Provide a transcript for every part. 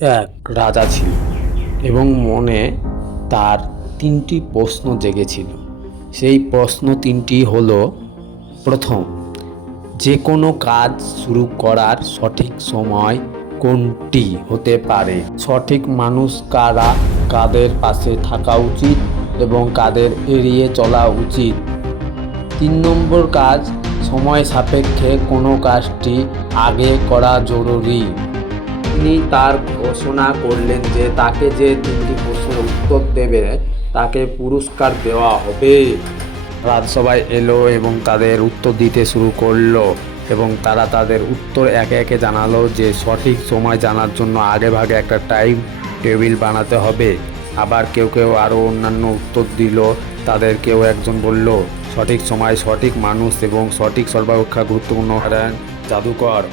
এক রাজা ছিল এবং মনে তার তিনটি প্রশ্ন জেগেছিল। সেই প্রশ্ন তিনটি হলো: প্রথম, যে কোনো কাজ শুরু করার সঠিক সময় কোনটি হতে পারে? সঠিক মানুষ কারা? কাদের পাশে থাকা উচিত এবং কাদের এড়িয়ে চলা উচিত? 3 নম্বর কাজ, সময় সাপেক্ষে কোনো কাজটি আগে করা জরুরি। তিনি তার ঘোষণা করলেন যে তাকে যে 3টি প্রশ্নের উত্তর দেবে তাকে পুরস্কার দেওয়া হবে। রাজসভায় এলো এবং তাদের উত্তর দিতে শুরু করলো এবং তারা তাদের উত্তর একে একে জানালো যে সঠিক সময় জানার জন্য আগেভাগে একটা টাইম টেবিল বানাতে হবে। আবার কেউ কেউ আরও অন্যান্য উত্তর দিল। তাদের কেউ একজন বলল সঠিক সময়, সঠিক মানুষ এবং সঠিক সর্বাপেক্ষা গুরুত্বপূর্ণ জাদুকর।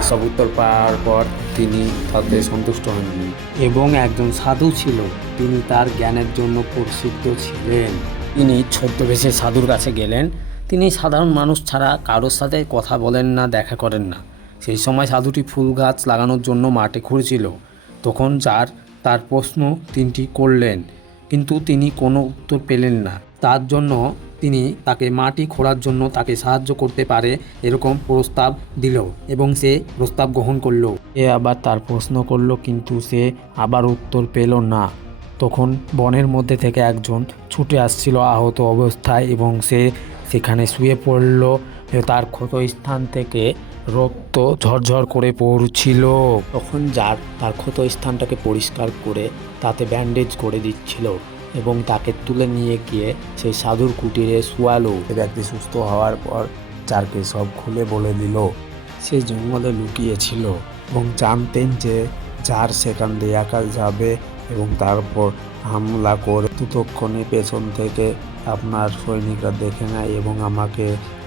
এসব উত্তর পাওয়ার পর তিনি তাতে সন্তুষ্ট হননি এবং একজন সাধু ছিল। তিনি তার জ্ঞানের জন্য প্রসিদ্ধ ছিলেন। তিনি ছদ্মবেশে সাধুর কাছে গেলেন। তিনি সাধারণ মানুষ ছাড়া কারোর সাথে কথা বলেন না, দেখা করেন না। সেই সময় সাধুটি ফুল গাছ লাগানোর জন্য মাটি খুঁড়ছিল। তখন তার প্রশ্ন তিনটি করলেন, কিন্তু তিনি কোনো উত্তর পেলেন না। তার জন্য তিনি তাকে মাটি খোঁড়ার জন্য তাকে সাহায্য করতে পারে এরকম প্রস্তাব দিল এবং সে প্রস্তাব গ্রহণ করলো। এ আবার তার প্রশ্ন করলো, কিন্তু সে আবার উত্তর পেল না। তখন বনের মধ্যে থেকে একজন ছুটে আসছিল আহত অবস্থায় এবং সে সেখানে শুয়ে পড়ল। তার ক্ষত স্থান থেকে রক্ত ঝরঝর করে পড়ছিল। তখন তার ক্ষত স্থানটাকে পরিষ্কার করে তাতে ব্যান্ডেজ করে দিচ্ছিল এবং তাকে তুলে নিয়ে গিয়ে সেই সাধুর কুটিরে শোয়ালো। ব্যক্তি সুস্থ হওয়ার পর যারকে সব খুলে বলে দিল। সে জঙ্গলে লুকিয়েছিল এবং জানতেন যে যার সেখান দিয়ে একা যাবে এবং তারপর হামলা করে ততক্ষণে পেছন থেকে আপনার সৈনিকরা দেখে নেয় এবং আমাকে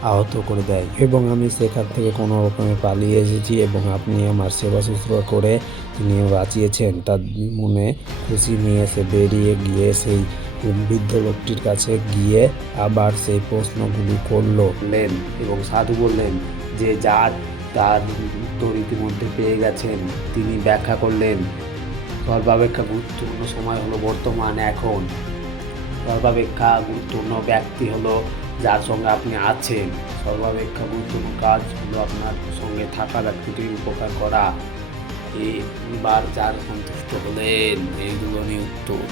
আহত করে দেয় এবং আমি সেখান থেকে কোনো রকমে পালিয়ে এসেছি এবং আপনি আমার সেবা শুশ্রূষা করে তিনিও বাঁচিয়েছেন। তার মনে খুশি নিয়ে সে বেরিয়ে গিয়ে সেই বৃদ্ধ লোকটির কাছে গিয়ে আবার সেই প্রশ্নগুলি করলেন এবং সাধু বললেন যে তার উত্তর ইতিমধ্যে পেয়ে গেছেন। তিনি ব্যাখ্যা করলেন সর্বাপেক্ষা গুরুত্বপূর্ণ সময় হলো বর্তমান, এখন। সর্বাপেক্ষা গুরুত্বপূর্ণ ব্যক্তি হলো যার সঙ্গে আপনি আছেন। সর্বাপেক্ষা গুরুত্বপূর্ণ কাজ হলো আপনার সঙ্গে থাকা ব্যক্তিটির উপকার করা। এবার যার সন্তুষ্ট হলেন, এইগুলো নিয়ে উত্তর।